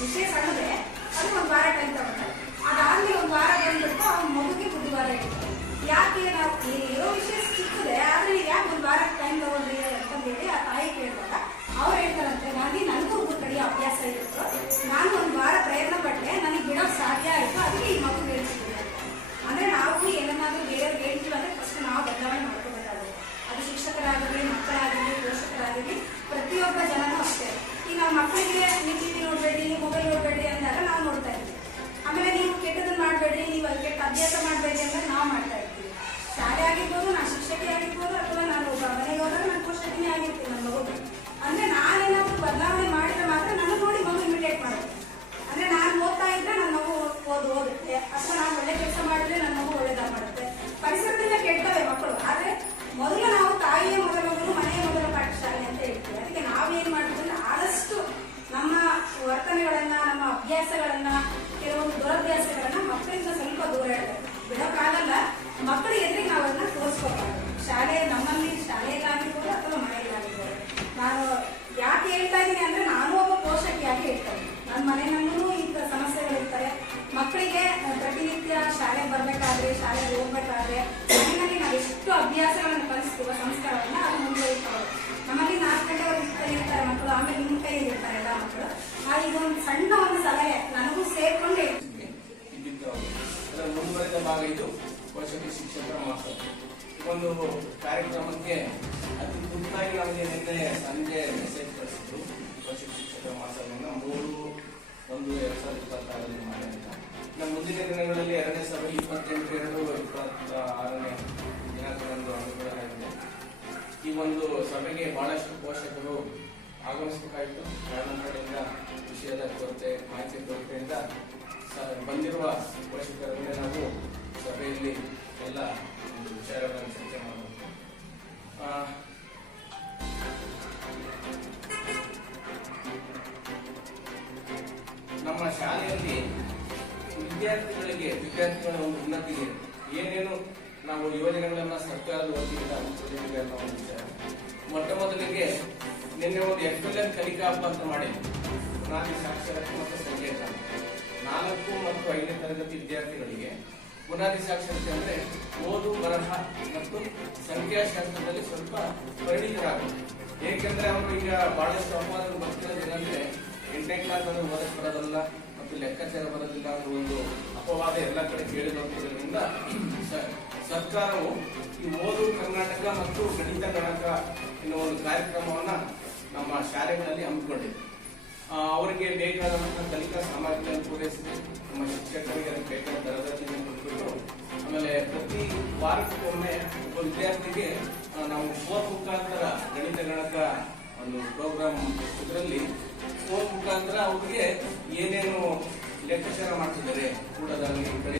ವಿಷಯ ಸಣ್ಣದೆ, ಅದು ಒಂದು ವಾರ ಟೈಮ್ ತಗೊಂಡು ಅದಾದ್ಮೇಲೆ ಒಂದು ವಾರ ಬಂದ್ಬಿಟ್ಟು ಅವ್ನ ಮಗುಗೆ ಬುಧವಾರ ಹೇಳ್ತಾರೆ. ಯಾಕೆ ನಾವು ಇರೋ ವಿಷಯ ಸಿಗ್ತದೆ, ಆದ್ರೆ ನೀವು ಯಾಕೆ ಒಂದು ವಾರ ಟೈಮ್ ತಗೊಂಡ್ರಿ ಅಂತಂದೇಳಿ ಆ ತಾಯಿ ಕೇಳಿದಾಗ ಅವ್ರು ಹೇಳ್ತಾರಂತೆ, ನನಗೂ ಉಗುರು ಕಡಿಯೋ ಅಭ್ಯಾಸ ಇತ್ತು, ನಾನು ಒಂದು ವಾರ ಪ್ರಯತ್ನ ಪಟ್ಟೆ, ನನಗೆ ಬಿಡೋಕೆ ಸಾಧ್ಯ ಆಯಿತು, ಅದಕ್ಕೆ ಈ ಮಗು ಹೇಳ್ತಿದ್ದೀನಿ. ಅಂದ್ರೆ ನಾವು ಏನನ್ನಾದ್ರೂ ಬೇರೆಯವ್ರಿಗೆ ಹೇಳ್ತೀವಿ ಅಂದ್ರೆ ಫಸ್ಟ್ ನಾವು ಬದಲಾವಣೆ ಮಾಡ್ಕೋಬೇಕಾಗುತ್ತೆ. ಅದು ಶಿಕ್ಷಕರಾಗಲಿ, ಮಕ್ಕಳಾಗಲಿ, ಪೋಷಕರಾಗಲಿ, ಪ್ರತಿಯೊಬ್ಬ ಜನನೂ ಅಷ್ಟೇ. ಈಗ ನಾವು ಮಕ್ಕಳಿಗೆ ನೀವು ಟಿವಿ ನೋಡಬೇಡಿ, ಮೊಬೈಲ್ ನೋಡಬೇಡಿ ಅಂದಾಗ ನಾವು ನೋಡ್ತಾ ಇರ್ತೀವಿ. ಆಮೇಲೆ ನೀವು ಕೆಟ್ಟದನ್ನ ಮಾಡಬೇಡಿ, ನೀವು ಕೆಟ್ಟ ಅಭ್ಯಾಸ ಮಾಡಬೇಡಿ ಅಂದ್ರೆ ನಾವು ಮಾಡ್ತಾ ಇರ್ತೀವಿ. ಶಾಲೆ ಆಗಿರ್ಬೋದು, ನಾನು ಶಿಕ್ಷಕಿ ಆಗಿರ್ಬೋದು, ಅಥವಾ ನಾನು ಮನೆಗೆ ಹೋದಾಗ ನಾನು ಪೋಷಕನೇ ಆಗಿರ್ತೀನಿ ನನ್ನ ಮಗುಗೆ. ಅಂದ್ರೆ ನಾನೇನಾದ್ರೂ ಬದಲಾವಣೆ ಮಾಡಿದ್ರೆ ಮಾತ್ರ ನನ್ನ ನೋಡಿ ಮಗು ಇಮಿಟೇಟ್ ಮಾಡುತ್ತೆ. ಅಂದ್ರೆ ನಾನು ಓದ್ತಾ ಇದ್ರೆ ನನ್ನ ಮಗು ಓದುತ್ತೆ, ಅಥವಾ ನಾನು ಒಳ್ಳೆ ಕೆಲಸ ಮಾಡಿದ್ರೆ ನನ್ನ ಮಗು ಒಳ್ಳೇದಾಗ ಮಾಡುತ್ತೆ. ಪರಿಸರದಿಂದ ಕೆಡ್ತವೆ ಮಕ್ಕಳು, ಆದ್ರೆ ಮೊದಲು ನಾವು ತಾಯಿಯ ಮೊದಲ ಮಗು, ಮನೆಯ ಮೊದಲ ಪಾಠಶಾಲೆ ಅಂತ ಹೇಳ್ತೀವಿ. ಅದಕ್ಕೆ ನಾವೇನ್ ಮಾಡ್ತೀವಿ, ಆದಷ್ಟು ನಮ್ಮ ವರ್ತನೆಗಳನ್ನ, ನಮ್ಮ ಅಭ್ಯಾಸಗಳನ್ನ, ಕೆಲವೊಂದು ದುರಭ್ಯಾಸಗಳನ್ನ ಮಕ್ಕಳಿಂದ ಸ್ವಲ್ಪ ದೂರ ಇಡಬೇಕು. ಬಿಡೋಕ್ಕಾಗಲ್ಲ, ಮಕ್ಕಳ ಎದುರಿಗೆ ನಾವು ಅದನ್ನ ತೋರಿಸ್ಕೋಬಾರ್ದು. ಶಾಲೆ ನಮ್ಮಲ್ಲಿ ಶಾಲೆಯಲ್ಲಾಗಿರ್ಬೋದು ಅಥವಾ ಮನೆಯಲ್ಲಾಗಿರ್ಬೋದು. ನಾನು ಯಾಕೆ ಹೇಳ್ತಾ ಇದ್ದೀನಿ ಅಂದ್ರೆ, ನಾನು ಒಬ್ಬ ಪೋಷಕಿಯಾಗಿ ಹೇಳ್ತಾ ಇದ್ದೀನಿ. ನನ್ನ ಮನೆಯಲ್ಲೂ ಇಂಥ ಸಮಸ್ಯೆಗಳಿರ್ತಾರೆ. ಮಕ್ಕಳಿಗೆ ಪ್ರತಿನಿತ್ಯ ಶಾಲೆಗೆ ಬರ್ಬೇಕಾದ್ರೆ, ಶಾಲೆಗೆ ಹೋಗ್ಬೇಕಾದ್ರೆ ಮನೆಯಲ್ಲಿ ನಾವು ಎಷ್ಟು ಅಭ್ಯಾಸಗಳನ್ನು ಕಲಿಸ್ತೀವೋ, ಸಂಸ್ಕಾರವನ್ನ ಅದು ಮುಂದುವರಿತಾರೆ. ನಮ್ಮಲ್ಲಿ 4 ಗಂಟೆವರೆಗೆ ಕಲಿರ್ತಾರೆ ಮಕ್ಕಳು, ಆಮೇಲೆ ನಿಮ್ಮ ಕೈಯಲ್ಲಿ ಇರ್ತಾರೆ ಎಲ್ಲ ಮಕ್ಕಳು. ಇದೊಂದು ಸಣ್ಣ ಒಂದು ಸಲಹೆ ನನಗೂ ಸೇರ್ಕೊಂಡು ಹೇಳ್ತೀನಿ. ಮುಂದುವರೆದ ಭಾಗ ಇದು ಪೋಷಕ ಶಿಕ್ಷಕರ ಮಾತು. ಒಂದು ಕಾರ್ಯಕ್ರಮಕ್ಕೆ ಅತಿ ತುರ್ತಾಗಿ ನಮಗೆ ನಿನ್ನೆ ಸಂಜೆ ಮೆಸೇಜ್ ಕಳಿಸಿದ್ರು. ಪೋಷಕ ಶಿಕ್ಷಕರ ಮಾಸವನ್ನು 3/1/2026 ಮಾಡಿದ. ನಮ್ಮ ಮುಂದಿನ ದಿನಗಳಲ್ಲಿ 2ನೇ ಸಭೆ 28/2/26 ದಿನಾಂಕದಂದು ಹಮ್ಮಿಕೊಳ್ಳಲಾಗಿದೆ. ಈ ಒಂದು ಸಭೆಗೆ ಬಹಳಷ್ಟು ಪೋಷಕರು ಆಗಮಿಸಬೇಕಾಯಿತು. ಕಾರಣ ಕಡೆಯಿಂದ ವಿಷಯದ ಕೊರತೆ, ಮಾಹಿತಿ ಕೊರತೆಯಿಂದ ಬಂದಿರುವ ಪೋಷಕರನ್ನೇ ನಾವು ಸಭೆಯಲ್ಲಿ ಎಲ್ಲ ವಿಚಾರಗಳನ್ನು ಚರ್ಚೆ ಮಾಡಬೇಕು. ನಮ್ಮ ಶಾಲೆಯಲ್ಲಿ ವಿದ್ಯಾರ್ಥಿಗಳ ಒಂದು ಉನ್ನತಿಗೆ ಏನೇನು ನಾವು ಯೋಜನೆಗಳನ್ನ ಸರ್ಕಾರದ ವತಿಯಿಂದ ಹಮ್ಮಿಕೊಂಡಿದ್ದೇವೆ ಅನ್ನೋ ಒಂದು ವಿಚಾರ. ಮೊಟ್ಟ ಮೊದಲಿಗೆ ನಿನ್ನೆ ಒಂದು FLN ಕಲಿಕಾ ಹಬ್ಬ ಅಂತ ಮಾಡಿ ಬುನಾದಿ ಸಾಕ್ಷರತೆ ಮತ್ತು ಸಂಕೇತ 4 ಮತ್ತು 5ನೇ ತರಗತಿ ವಿದ್ಯಾರ್ಥಿಗಳಿಗೆ ಬುನಾದಿ ಸಾಕ್ಷರತೆ ಅಂದ್ರೆ ಓದು, ಬರಹ ಮತ್ತು ಸಂಖ್ಯಾಶಾಸ್ತ್ರದಲ್ಲಿ ಸ್ವಲ್ಪ ಪರಿಣಿತರಾಗಬೇಕು. ಏಕೆಂದ್ರೆ ಅವರು ಈಗ ಬಹಳಷ್ಟು ಅಪವಾದಗಳು ಬರ್ತಿರೋದೇನಂದ್ರೆ 8ನೇ ಕ್ಲಾಸ್ ಅಂದ್ರೆ ಓದಕ್ಕೆ ಬರೋದಲ್ಲ ಮತ್ತು ಲೆಕ್ಕಾಚಾರ ಬರೋದಿಲ್ಲ ಅನ್ನೋ ಒಂದು ಅಪವಾದ ಎಲ್ಲ ಕಡೆ ಕೇಳಿ ಬರುತ್ತಿರೋದ್ರಿಂದ ಸರ್ಕಾರವು ಈ ಓದು ಕರ್ನಾಟಕ ಮತ್ತು ಗಣಿತ ಗಣಕ ಎನ್ನುವ ಒಂದು ಕಾರ್ಯಕ್ರಮವನ್ನ ನಮ್ಮ ಶಾಲೆಗಳಲ್ಲಿ ಹಮ್ಮಿಕೊಂಡಿದೆ. ಅವರಿಗೆ ಬೇಕಾದಂತಹ ಕಲಿಕಾ ಸಾಮಗ್ರಿಗಳನ್ನು ಪೂರೈಸಿದೆ. ನಮ್ಮ ಶಿಕ್ಷಕರಿಗೆ ಅದಕ್ಕೆ ಬೇಕಾದ ತರಗತಿಯನ್ನು ಕೊಟ್ಬಿಟ್ಟು, ಆಮೇಲೆ ಪ್ರತಿ ವಾರಕ್ಕೊಮ್ಮೆ ಒಬ್ಬ ವಿದ್ಯಾರ್ಥಿಗೆ ನಾವು ಫೋನ್ ಮುಖಾಂತರ ಗಣಿತ ಗಣಕ ಒಂದು ಪ್ರೋಗ್ರಾಮ್, ಇದರಲ್ಲಿ ಫೋನ್ ಮುಖಾಂತರ ಅವ್ರಿಗೆ ಏನೇನು ಲೆಕ್ಕಾಚಾರ ಮಾಡ್ತಿದ್ದಾರೆ ಕೂಡದಲ್ಲಿ